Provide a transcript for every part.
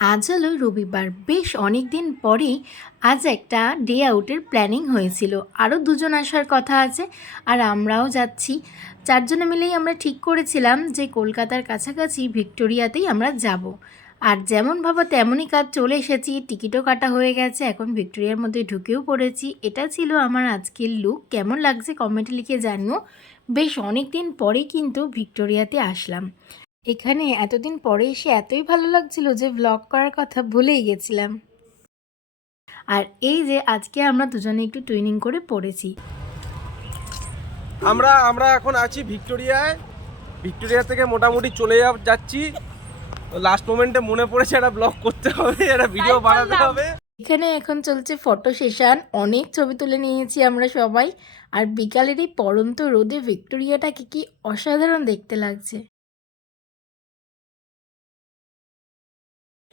আজ হলো রবিবার। বেশ অনেক দিন পরেই আজ একটা ডে আউটের প্ল্যানিং হয়েছিল। আরও দুজন আসার কথা আছে আর আমরাও যাচ্ছি। ৪ জনে মিলেই আমরা ঠিক করেছিলাম যে কলকাতার কাছাকাছি ভিক্টোরিয়াতেই আমরা যাব। আর যেমন ভাবা তেমনই কাজ, চলে এসেছি, টিকিটও কাটা হয়ে গেছে, এখন ভিক্টোরিয়ার মধ্যে ঢুকেও পড়েছি। এটা ছিল আমার আজকের লুক। কেমন লাগছে কমেন্টে লিখে জানিও। বেশ অনেক দিন পরে কিন্তু ভিক্টোরিয়াতে আসলাম। এখানে এতদিন পরে এসে এতই ভালো লাগছিল যে ব্লগ করার কথা ভুলেই গেছিলাম। আর এই যে আজকে আমরা দুজনে একটু টুইনিং করে পড়েছি। আমরা আমরা এখন আছি ভিক্টোরিয়ায়। ভিক্টোরিয়া থেকে মোটামুটি চলে যাচ্ছি। লাস্ট মোমেন্টে মনে পড়েছে একটা ব্লগ করতে হবে, একটা ভিডিও বানাতে হবে। এখানে এখন চলছে ফটো সেশন, অনেক ছবি তুলে নিয়েছি আমরা সবাই। আর বিকালের এই পড়ন্ত রোদে ভিক্টোরিয়াটাকে কি অসাধারণ দেখতে লাগছে।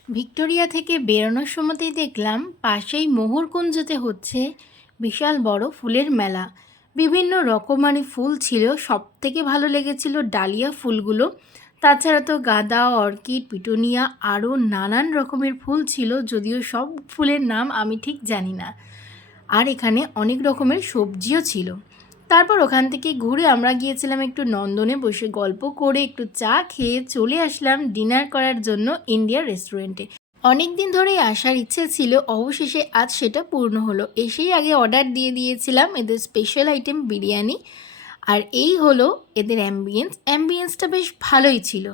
ভিক্টোরিয়া থেকে বেরোনোর সময়তেই দেখলাম পাশেই মোহরকুঞ্জতে হচ্ছে বিশাল বড় ফুলের মেলা। বিভিন্ন রকমারি ফুল ছিল, সব থেকে ভালো লেগেছিল ডালিয়া ফুলগুলো। তাছাড়া তো গাঁদা, অর্কিড, পিটুনিয়া আরও নানান রকমের ফুল ছিল, যদিও সব ফুলের নাম আমি ঠিক জানি না। আর এখানে অনেক রকমের সবজিও ছিল। তারপর ওখান থেকে ঘুরে আমরা গিয়েছিলাম একটু নন্দনে, বসে গল্প করে একটু চা খেয়ে চলে আসলাম ডিনার করার জন্য ইন্ডিয়ার রেস্টুরেন্টে। অনেক দিন ধরেই আসার ইচ্ছে ছিল, অবশেষে আজ সেটা পূর্ণ হলো। এসেই আগে অর্ডার দিয়ে দিয়েছিলাম এদের স্পেশাল আইটেম বিরিয়ানি। আর এই হলো এদের অ্যাম্বিয়েন্সটা বেশ ভালোই ছিল।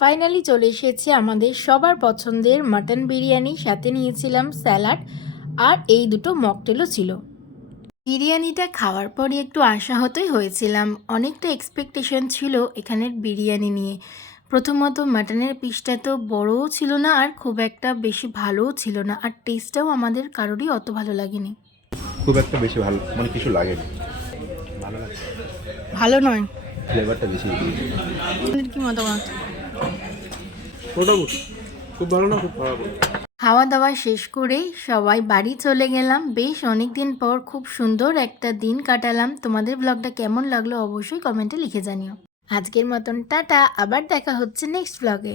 ফাইনালি চলে এসেছে আমাদের সবার পছন্দের মাটন বিরিয়ানি, সাথে নিয়েছিলাম স্যালাড আর এই দুটো মকটেলও ছিল। বিরিয়ানিটা খাওয়ার পরই একটু আশাহতই হয়েছিলাম, অনেকটা এক্সপেকটেশন ছিল এখানের বিরিয়ানি নিয়ে। প্রথমত মাটনের পিসটা তো বড়ও ছিল না আর খুব একটা বেশি ভালোও ছিল না, আর টেস্টটাও আমাদের কারোরই অত ভালো লাগেনি। খুব একটা বেশি ভালো মানে কিছু লাগেনি, ভালো লাগছে, ভালো নয়, ফ্লেভারটা বেশি। আপনাদের কি মতামত? মোটামুটি খুব ভালো না, খুব খারাপ। খাওয়া দাওয়া শেষ করে সবাই বাড়ি চলে গেলাম। বেশ অনেক দিন পর খুব সুন্দর একটা দিন কাটালাম। তোমাদের ব্লগটা কেমন লাগলো অবশ্যই কমেন্টে লিখে জানিও। আজকের মতন টাটা, আবার দেখা হচ্ছে নেক্সট ব্লগে।